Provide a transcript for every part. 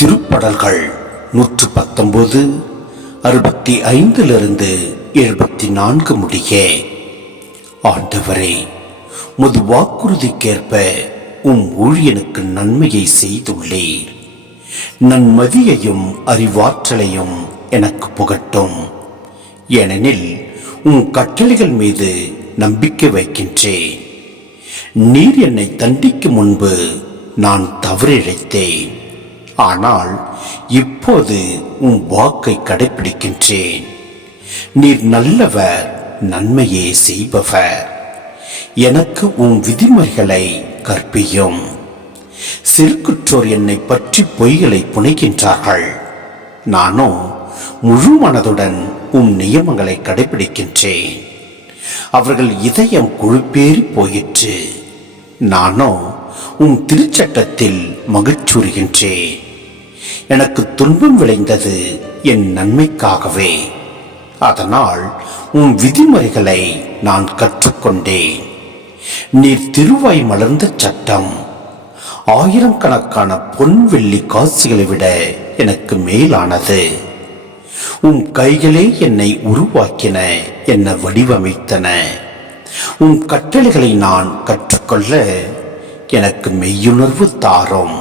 திருப்படல்கள் 119 65 74 முடிய. ஆண்டவரே, முது வாக்குறுதிக்கேற்ப ஊழியனுக்கு நன்மையை செய்துள்ளீர். நன்மதியையும் அறிவாற்றலையும் எனக்கு புகட்டும். ஏனெனில் கட்டளைகள் மீது நம்பிக்கை வைக்கின்றேன். நீர் என்னை தண்டிக்கும் முன்பு நான் தவறிழைத்தேன். ஆனால் இப்போது வாக்கை கடைபிடிக்கின்றேன். நீர் நல்லவர், நன்மையே செய்பவர். எனக்கு விதிமுறைகளை கற்பியும். சிறுகுற்றோர் என்னை பற்றி பொய்களை புனைகின்றார்கள். நானோ முழு மனதுடன் நியமங்களை கடைபிடிக்கின்றேன். அவர்கள் இதயம் கொழுப்பேறி போயிற்று. நானோ திருச்சட்டத்தில் மகிழ்ச்சியுறுகின்றேன். எனக்கு துன்பம் விளைந்தது என் நன்மைக்காகவே. அதனால் விதிமுறைகளை நான் கற்றுக்கொண்டேன். நீர் திருவாய் மலர்ந்த சட்டம். ஆயிரக்கணக்கான பொன் வெள்ளி காசுகளை விட எனக்கு மேலானது. கைகளே என்னை உருவாக்கின, என்னை வடிவமைத்தன. கட்டளைகளை நான் கற்றுக்கொள்ள எனக்கு மெய்யுணர்வு தாரும்.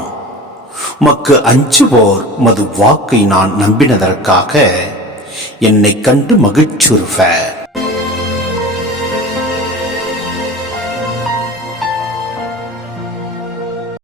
மக்கு அஞ்சுவோர் மது வாக்கை நான் நம்பினதற்காக என்னை கண்டு மகிழ்ச்சியுறுவர்.